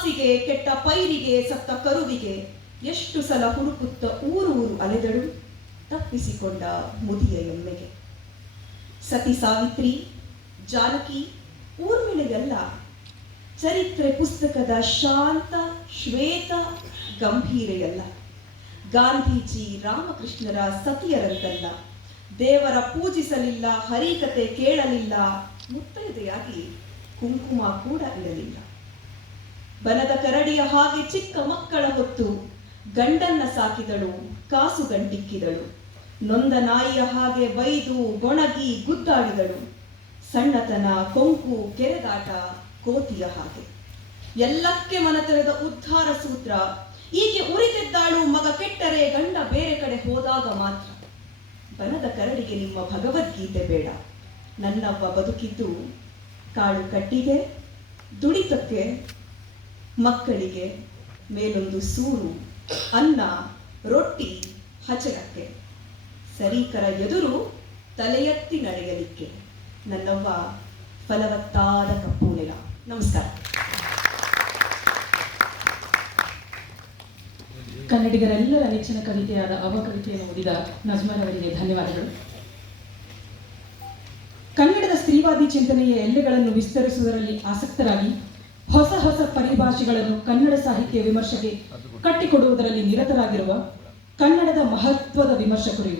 ಕಾಸಿಗೆ, ಕೆಟ್ಟ ಪೈರಿಗೆ, ಸತ್ತ ಕರುವಿಗೆ ಎಷ್ಟು ಸಲ ಹುಡುಕುತ್ತ ಊರು ಅಲೆದಳು ತಪ್ಪಿಸಿಕೊಂಡ ಮುದಿಯ ಎಮ್ಮೆಗೆ. ಸತಿ ಸಾವಿತ್ರಿ, ಜಾನಕಿ, ಊರ್ಮಿಳೆಯಲ್ಲ, ಚರಿತ್ರೆ ಪುಸ್ತಕದ ಶಾಂತ ಶ್ವೇತ ಗಂಭೀರೆಯಲ್ಲ. ಗಾಂಧೀಜಿ ರಾಮಕೃಷ್ಣರ ಸತಿಯರಂತಲ್ಲ, ದೇವರ ಪೂಜಿಸಲಿಲ್ಲ, ಹರಿಕತೆ ಕೇಳಲಿಲ್ಲ, ಮುತ್ತೈದೆಯಾಗಿ ಕುಂಕುಮ ಕೂಡ ಇಡಲಿಲ್ಲ. ಬನದ ಕರಡಿಯ ಹಾಗೆ ಚಿಕ್ಕ ಮಕ್ಕಳ ಹೊತ್ತು ಗಂಡನ್ನ ಸಾಕಿದಳು, ಕಾಸು ಗಂಟಿಕ್ಕಿದಳು. ನೊಂದ ನಾಯಿಯ ಹಾಗೆ ಬೈದು ಗೊಣಗಿ ಗುದ್ದಾಡಿದಳು. ಸಣ್ಣತನ, ಕೊಂಕು, ಕೆರೆದಾಟ, ಕೋತಿಯ ಹಾಗೆ ಎಲ್ಲಕ್ಕೆ ಮನ ತೆರೆದ ಉದ್ಧಾರ ಸೂತ್ರ. ಈಕೆ ಉರಿತೆದ್ದಾಳು, ಮಗ ಕೆಟ್ಟರೆ ಗಂಡ ಬೇರೆ ಕಡೆ ಹೋದಾಗ ಮಾತ್ರ. ಬನದ ಕರಡಿಗೆ ನಿಮ್ಮ ಭಗವದ್ಗೀತೆ ಬೇಡ. ನನ್ನವ್ವ ಬದುಕಿದ್ದು ಕಾಳು ಕಟ್ಟಿಗೆ, ದುಡಿತಕ್ಕೆ, ಮಕ್ಕಳಿಗೆ ಮೇಲೊಂದು ಸೂರು, ಅನ್ನ, ರೊಟ್ಟಿ, ಹಚರಕ್ಕೆ, ಸರೀಕರ ಎದುರು ತಲೆ ಎತ್ತಿ ನಡೆಯಲಿಕ್ಕೆ. ನನ್ನವ್ವ ಫಲವತ್ತಾದ ಕಪ್ಪು ನೆಲ. ನಮಸ್ಕಾರ. ಕನ್ನಡಿಗರೆಲ್ಲರ ನೆಚ್ಚಿನ ಕವಿತೆಯಾದ ಅವ ಕವಿತೆಯನ್ನು ಓದಿದ ನಜ್ಮನ್ ಅವರಿಗೆ ಧನ್ಯವಾದಗಳು. ಕನ್ನಡದ ಸ್ತ್ರೀವಾದಿ ಚಿಂತನೆಯ ಎಲ್ಲೆಗಳನ್ನು ವಿಸ್ತರಿಸುವುದರಲ್ಲಿ ಆಸಕ್ತರಾಗಿ ಹೊಸ ಹೊಸ ಪರಿಭಾಷೆಗಳನ್ನು ಕನ್ನಡ ಸಾಹಿತ್ಯ ವಿಮರ್ಶೆಗೆ ಕಟ್ಟಿಕೊಡುವುದರಲ್ಲಿ ನಿರತರಾಗಿರುವ ಕನ್ನಡದ ಮಹತ್ವದ ವಿಮರ್ಶಕರು ಇವರು.